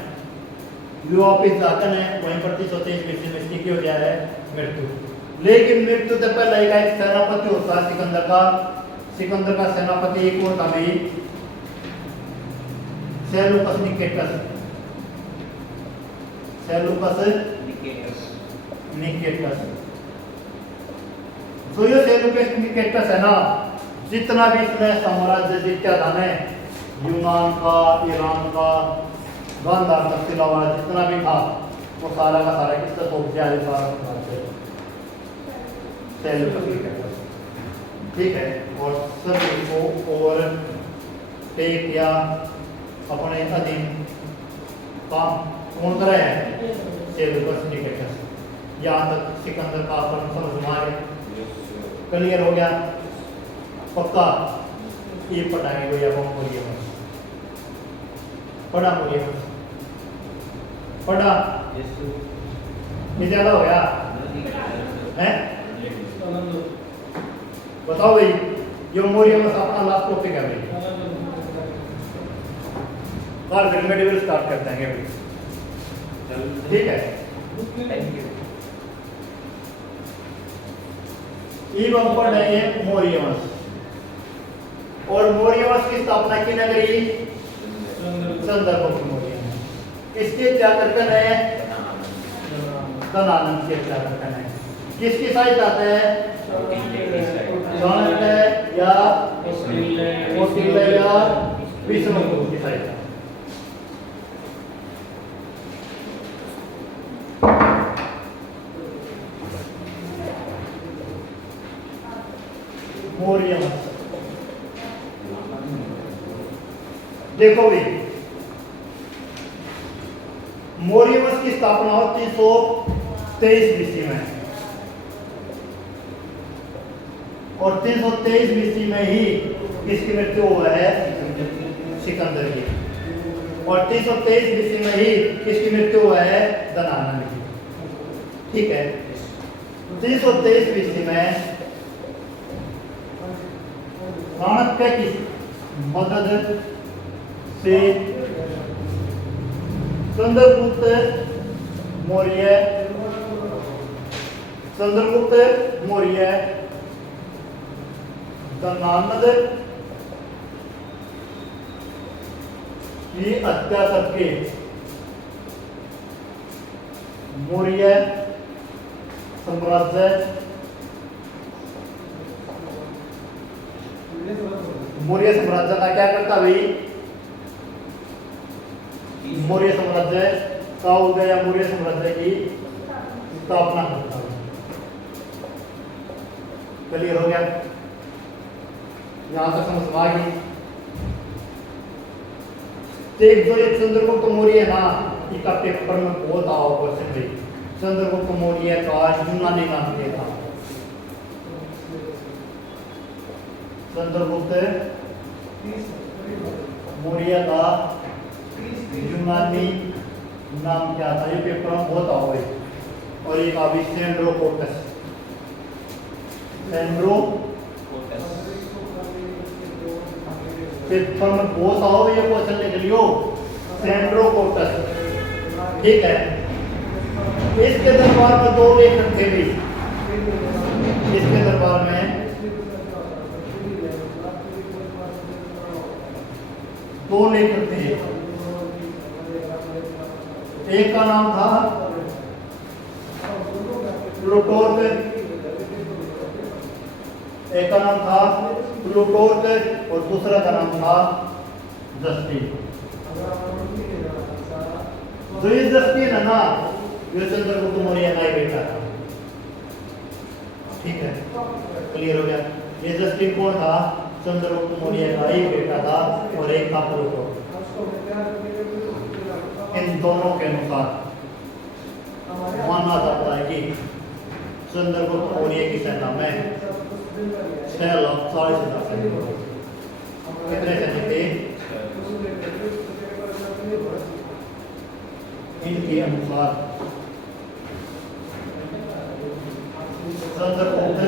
वापिस जाकर वहीं पर 323 ईस्वी में इसकी क्यों हो जाए? मृत्यु। लेकिन मृत्यु से पहले एक सेनापति होता है सिकंदर का। सिकंदर का सेनापति एक और था भाई सेलूकस निकेटस। सेलूकस निकेटस। तो ये सेलूकस निकेटस है ना, जितना भी इसने साम्राज्य जीता था ना, यूनान का, ईरान का, गांधार तक सिला वाला जितना भी था, वो सारा का सारा किसका तो सेलूकस निकेटस, ठीक है। और सभी को और टेक या अपने अधीन काम कौन कर रहे हैं? सेलूकस निकेटस। यहाँ तक सिकंदर का आक्रमण समझ में आ गया? क्लियर हो गया? पक्का? ये पढ़ाएंगे भैया हम बोलिए बस, पढ़ा बोलिए बस, पढ़ा ये ज्यादा हो गया है? बताओ भाई, ये मोरिया बस अपना लास्ट टॉपिक है भाई। और फिर मेडिकल स्टार्ट करते हैं भाई, ठीक है? Thank you. ये हम पढ़ रहे हैं मौर्य वंश। वंश की स्थापना की नगरी चंद्रगुप्त मौर्य ने। इसके क्या करकन है? धनानंद के क्या करकन है? किसकी सहायता है? चाणक्य या कौटिल्य या विष्णुगुप्त की सहायता। मौर्य वंश देखो भी, मौर्य वंश की स्थापना हो 323 बीसी में, और 323 बीसी में ही किसकी मृत्यु हुआ है? सिकंदर की। और 323 बीसी में ही किसकी मृत्यु हुआ है? धनानंद की। ठीक है, 323 बीसी में चाणक्य की मदद से चंद्रगुप्त मौर्य धनानंद की हत्या करके मौर्य साम्राज्य का क्या करता भाई? मौर्य साम्राज्य का उदय या मौर्य साम्राज्य की स्थापना करता है। क्लियर हो गया? यहां तक समझ आ गई? एक जो एक चंद्रगुप्त मौर्य है ना, इसका पेपर में बहुत आओ क्वेश्चन भाई। चंद्रगुप्त मौर्य का यूनानी नाम क्या था? चंद्रगुप्त मौर्य का यूनानी नाम क्या था? ये पेपर में बहुत आओ है। और एक अभी सेंड्रोकोटस पेपर में बहुत आओ, ये क्वेश्चन लिख लियो, सेंड्रोकोटस। ठीक है, इसके दरबार में 2 लेखक थे भी। इसके दरबार में 2 लेखक थे। एक का नाम था प्लूटोर्क, एक का नाम था प्लूटोर्क और दूसरा का नाम था जस्टिन। जो ये जस्टिन है ना, ये चंद्रगुप्त मौर्य का ही बेटा था। ठीक है, क्लियर हो गया? ये जस्टिन कौन था? चंद्रगुप्त मौर्य का ही बेटा था, और एक था प्लूटोर्क। इन दोनों के अनुसार माना जाता है कि चंद्रगुप्त मौर्य की सेना में 6,40,000 सैनिक थे। कितने सैनिक थे? इनके अनुसार चंद्रगुप्त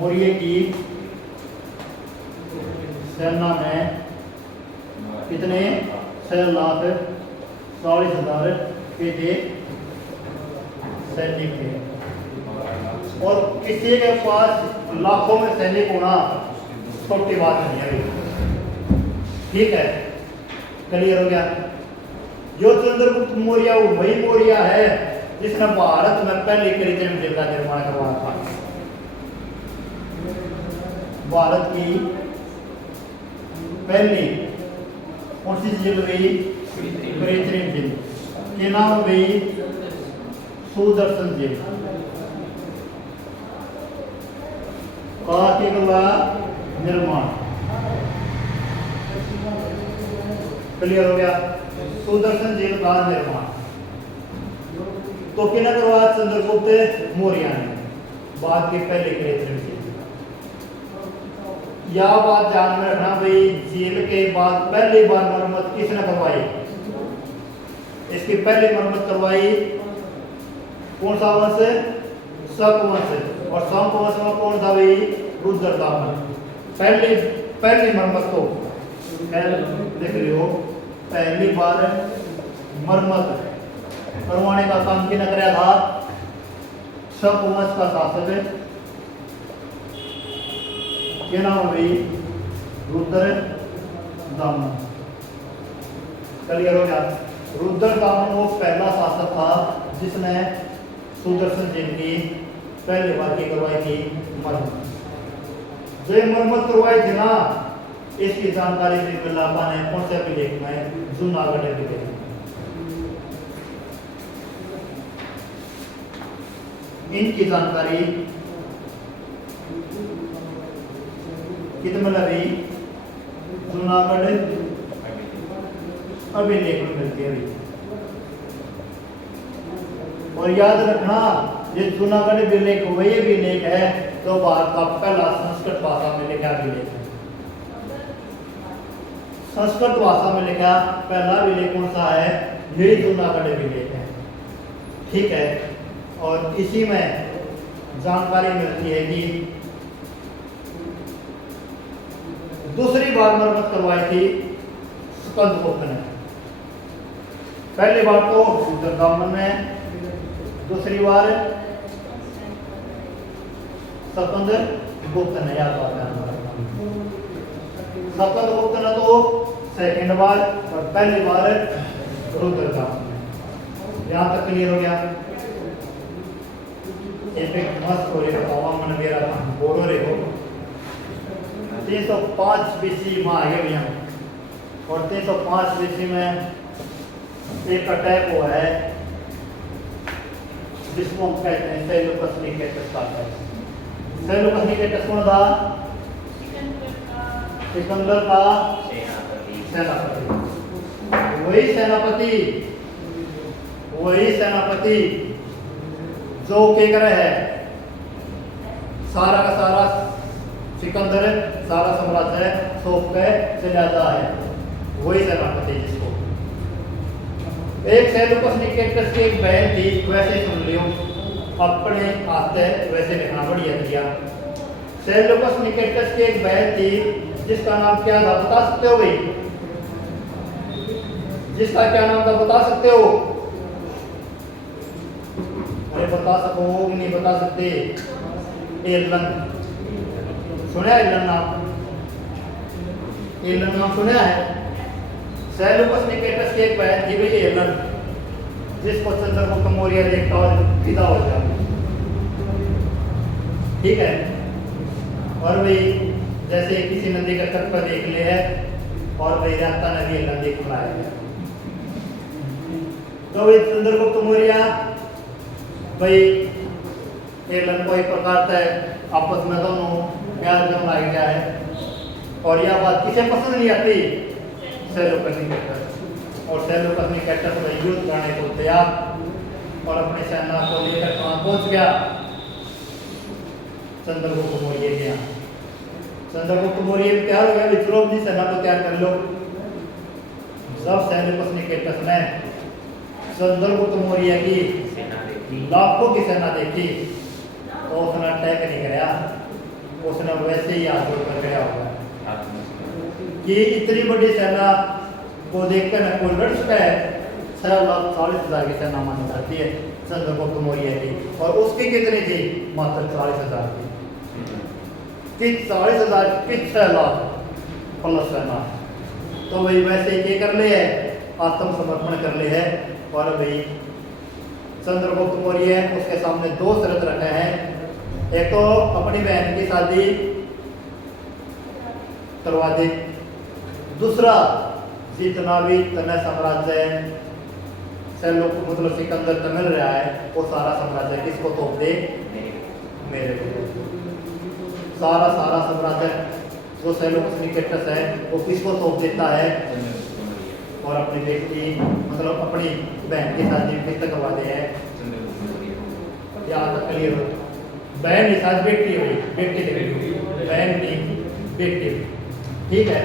मौर्य की सेना में कितने? 6,40,000 के थे सैनिक थे। और किसी के पास लाखों में सैनिक होना छोटी बात नहीं है। ठीक है, क्लियर हो गया? जो चंद्रगुप्त मौर्य वही मौर्य है जिसने भारत में पहले कृत्रिम झील का निर्माण करवाया था। भारत की पहली कौन सी झील गई? कृत्रिम झील के नाम गई सुदर्शन झील का निर्माण। क्लियर हो गया? सुदर्शन झील का निर्माण तो किन्हें करवाया? चंद्रगुप्त मौर्य ने, बाद के पहले कृत्रिम झील। यह बात ध्यान में रखना भाई, झील के बाद पहली बार मरम्मत किसने करवाई? इसकी पहली मरम्मत करवाई कौन सा वंश? शक वंश। और शक वंश में कौन था भाई? रुद्रदामन। पहली मरम्मत तो देख लियो, पहली बार मरम्मत करवाने का काम किसने कराया था? शक वंश का शासक क्या नाम है भाई? रुद्र दामन। क्लियर हो गया? रुद्र दामन वो पहला शासक था जिसने सुदर्शन जी की पहली बार की करवाई थी मरम्मत। जो ये मरम्मत करवाई थी ना, इसकी जानकारी बिरबलप्पा ने कौन से अभिलेख में? जूनागढ़ अभिलेख। इनकी जानकारी कितने लगी? जूनागढ़ अभिलेख में मिलती है। और याद रखना, ये जूनागढ़ अभिलेख वही अभिलेख है तो भारत का पहला संस्कृत भाषा में लिखा अभिलेख है। संस्कृत भाषा में लिखा पहला अभिलेख कौन सा है? यही जूनागढ़ अभिलेख है। ठीक है। और इसी में जानकारी मिलती है कि दूसरी बार मरम्मत करवाई थी स्कंदगुप्त ने। पहली बार तो रुद्र दामन ने, दूसरी बार स्कंदगुप्त ने। याद बात है, स्कंदगुप्त ने तो सेकंड बार और पहली बार रुद्र दामन ने। यहां तक क्लियर हो गया? एक मस्त हो रही बताओ मन मेरा बोलो रे हो। 305 बीसी में आगे भी हम। और 305 बीसी में एक अटैक हुआ है जिसको हम कहते हैं सेल्यूकस निकेटस का अटैक। सेल्यूकस निकेटस कौन था? सिकंदर का सेनापति। वही सेनापति जो के करे है सारा का सारा सिकंदर सारा साम्राज्य सौंप के चले जाता है। वही सेनापति जिसको एक सेल्यूकस निकेटस की एक बहन थी। वैसे सुन लियो, अपने आते वैसे लिखना बढ़िया दिया। सेल्यूकस निकेटस की एक बहन थी जिसका नाम क्या था? बता सकते हो भाई? जिसका क्या नाम था बता सकते हो? अरे बता सको नहीं बता सकते? एलन। सुना है एलन नाम? एलन नाम सुना है? सेल्यूकस निकेटस की एक बहन थी भाई एलन, जिसको चंद्रगुप्त मौर्य देखता और फिदा हो गया। ठीक है। और भाई जैसे किसी नदी का तट पर देख ले है और भाई रास्ता नदी एलन देख लाया है तो भाई चंद्रगुप्त मौर्य भाई एलन को एक प्रकार से आपस में दोनों प्यार जम लग गया है। और यह बात किसे पसंद नहीं आती? सेल्यूकस निकेटस। और सेल्यूकस निकेटस में युद्ध करने को तैयार और अपनी सेना को लेकर कहां पहुंच गया? चंद्रगुप्त मौर्य के यहाँ। चंद्रगुप्त मौर्य तैयार हो गया, विद्रोह की सेना को तैयार कर लो। जब सेल्यूकस निकेटस ने चंद्रगुप्त मौर्य की लाखों की सेना देखी तो उसने अटैक नहीं कराया, उसने वैसे ही हाथ जोड़कर गया होगा कि इतनी बड़ी सेना को देखकर न कोई लड़ सकता है। 6,40,000 की सेना मानी जाती है चंद्रगुप्त मौर्य की, और उसकी कितनी थी? मात्र 40,000 की। 40,000 की 6 लाख प्लस सेना। तो भाई वैसे ही कर ले है, आत्मसमर्पण कर ले है। और भाई चंद्रगुप्त मौर्य उसके सामने 2 शर्त रखे हैं। एक तो अपनी बहन की शादी करवा दे, दूसरा जितना भी तने साम्राज्य सेल्यूकस मतलब सिकंदर तमिल रहा है वो सारा साम्राज्य किसको सौंप दे? मेरे को। सारा साम्राज्य जो सेल्यूकस निकेटस है वो किसको सौंप देता है? और अपनी बेटी मतलब अपनी बहन की शादी किससे करवा दे है? याद क्लियर हो? बहन की शादी बेटी हुई, बेटी से बहन की बेटी। ठीक है,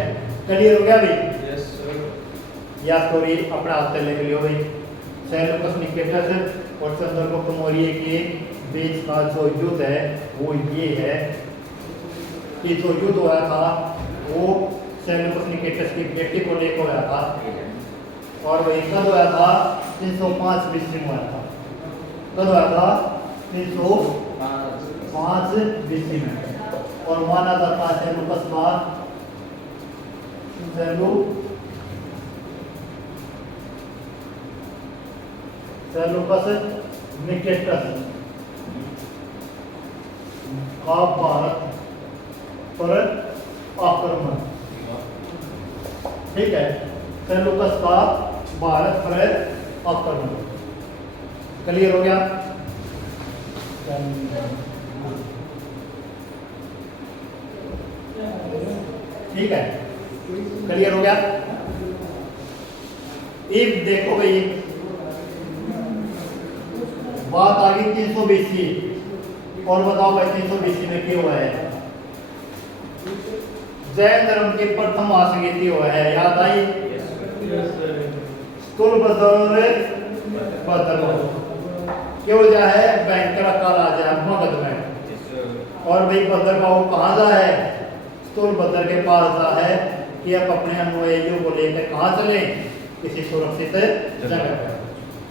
क्लियर हो गया भाई? Yes sir. यह स्टोरी अपने हाथ से ले लियो भाई। सेल्यूकस निकेटस और चंद्रगुप्त मौर्य के बीच का जो युद्ध है वो ये है कि जो युद्ध हुआ था वो सेल्यूकस निकेटस की बेटी को लेकर हुआ था। और वही कब हुआ था? 305 बीसी में हुआ था। कब हुआ था? 305 बीसी में। और माना जाता है सेलूकस बाग, सेलूकस निकेटस का भारत पर आक्रमण। ठीक है, सेलूकस का भारत पर आक्रमण। क्लियर हो गया? ठीक है, क्लियर हो गया? इफ देखो भाई, बात आ गई 300 BC, और बताओ भाई 300 BC में क्या हुआ है? जैन धर्म की प्रथम महासंगीति हुआ है, याद आई? स्थूलभद्र क्यों जा है? बैंकरा का राजा मगध में। और भाई भद्रबाहु कहाँ जा है? स्थूलभद्र के पास जा है कि अब अपने अनुयायियों को लेकर कहाँ चले? किसी सुरक्षित जगह पर।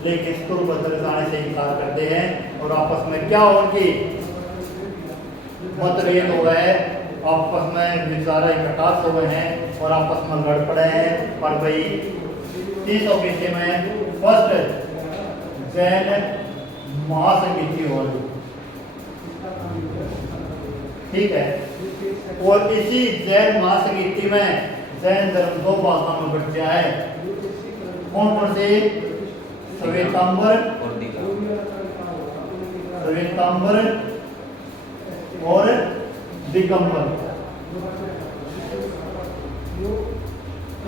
लेकिन स्थूलभद्र जाने से इनकार करते हैं और आपस में क्या उनकी मतभेद हो गए, आपस में विचार प्रकाश हो गए हैं और आपस में लड़ पड़े हैं। और भाई 300 BC में फर्स्ट जैन महासंगीति हो रही। ठीक है, और इसी जैन महासंगीति में जैन धर्म 2 भागों में बट गया है। कौन कौन से? श्वेतांबर और दिगंबर।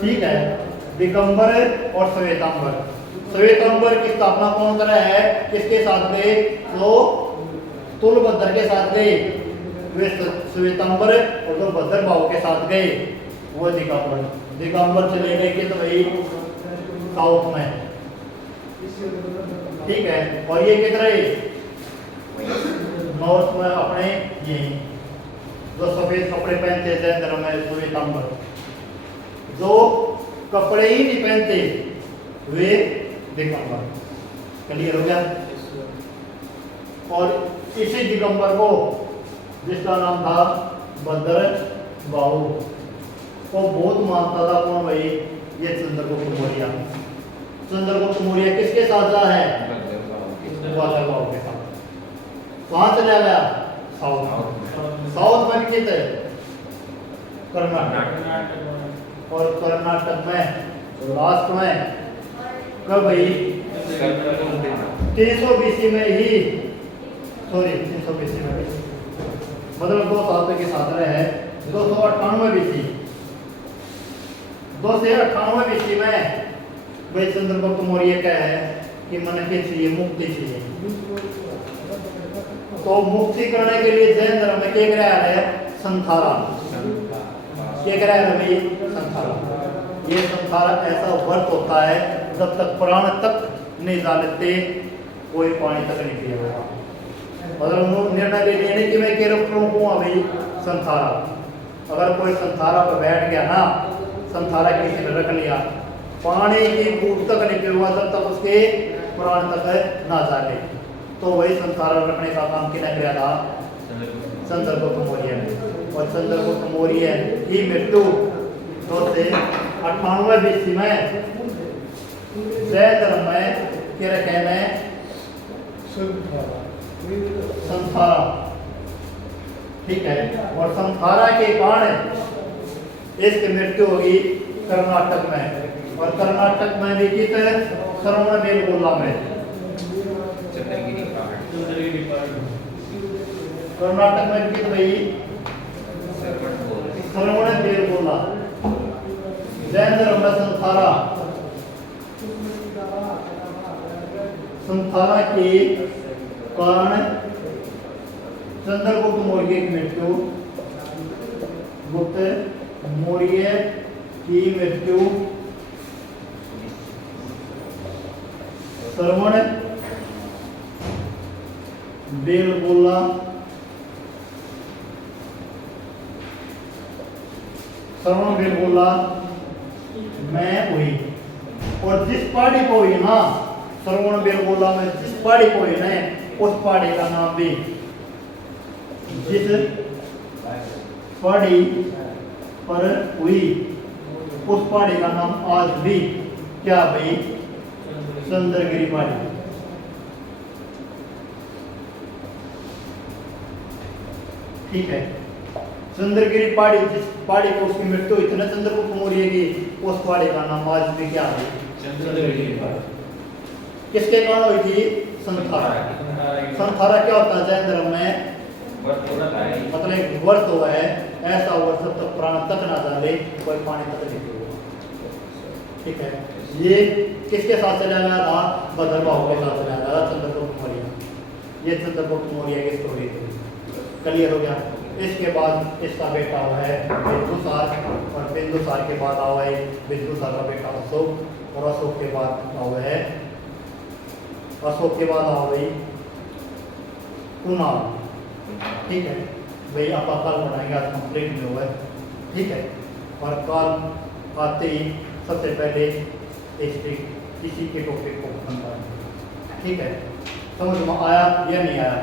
ठीक है, दिगंबर और श्वेतांबर। श्वेतांबर की स्थापना कौन करा है? किसके साथ गए? जो तुलभद्र के साथ गए वे श्वेतांबर, और जो भद्रबाहु के साथ गए वो दिगंबर। दिगंबर चले गए कि तो वही साउथ में। ठीक है, और ये किधर है? नॉर्थ में अपने ये जो सफेद कपड़े पहनते हैं जैन धर्म में श्वेतांबर, जो कपड़े ही नहीं पहनते वे दिगंबर। क्लियर हो गया? और इसी दिगंबर को, जिसका नाम था भद्रबाहु, को बहुत मानता था कौन भाई? ये चंद्रगुप्त मौर्य। चंद्रगुप्त मौर्य किसके साथ जा है? भद्रबाहु के साथ। कहाँ चला गया? साउथ में कित है? कर्नाटक। और कर्नाटक में लास्ट में कब भाई? 300 BC में ही, सॉरी 300 BC में, मतलब 2 साल के साथ रहे हैं। 298 BC, 298 BC में भाई चंद्रगुप्त मौर्य क्या है कि मन के चाहिए मुक्ति चाहिए। तो मुक्ति करने के लिए जैन धर्म में क्या कराया है? संथारा। क्या कराया है भाई? संथारा। ये संथारा ऐसा व्रत होता है जब तक प्राण तक नहीं डालते कोई पानी तक नहीं पिएगा। मतलब निर्णय ले लेने की मैं कह रहा हूँ अभी संथारा। अगर कोई संथारा पर बैठ गया ना, संथारा किसी ने रख लिया, पानी की बूंद तक नहीं पिएगा जब तक उसके प्राण तक ना जाए। तो वही संथारा रखने का काम किसने किया था? चंद्रगुप्त मौर्य ने। और चंद्रगुप्त मौर्य की मृत्यु 298 BC में जैन धर्म में क्या रखे में संथारा। ठीक है, और संथारा के कारण इसकी मृत्यु होगी कर्नाटक में। और कर्नाटक में भी किस श्रवणबेलगोला में, कर्नाटक में कित भाई? श्रवणबेलगोला। जैन धर्म में संथारा, संथारा के कारण चंद्रगुप्त मौर्य की मृत्यु, गुप्त मौर्य की मृत्यु श्रवण बेलगोला में हुई। और जिस पहाड़ी को हुई ना श्रवण बेलगोला में, जिस पहाड़ी को हुई ना, उस पहाड़ी का नाम भी जिस पहाड़ी पर हुई, उस पहाड़ी का नाम आज भी क्या भाई? सुंदरगिरी पहाड़ी। ठीक है, सुंदरगिरी पहाड़ी, जिस पहाड़ी को उसकी मृत्यु हुई थी ना चंद्रगुप्त मौर्य की, उस पहाड़ी का नाम आज भी क्या है? सुंदरगिरी पहाड़ी। किसके कारण हुई थी? संथारा। संथारा क्या होता है जैन धर्म में? मतलब एक व्रत हुआ है, ऐसा व्रत जब तक प्राण तक ना डाले कोई पानी तक नहीं पीएगा। ठीक है, ये किसके साथ चला गया था? भद्रभाव के साथ चला गया था, चंद्रगुप्त मौर्य। ये चंद्रगुप्त मौर्य की स्टोरी थी। क्लियर हो गया? इसके बाद इसका बेटा हुआ है बिंदुसार, और बिंदुसार के बाद हुआ है बिंदुसार का बेटा अशोक, और अशोक के बाद हुआ है, अशोक के बाद आ गई कुणाल। ठीक है भाई, आप कल बनाएंगे, आज कंप्लीट नहीं हुआ है। ठीक है, और कल आते ही सबसे पहले हिस्ट्री किसी के टॉपिक को खत्म करेंगे। ठीक है, समझ में आया या नहीं आया?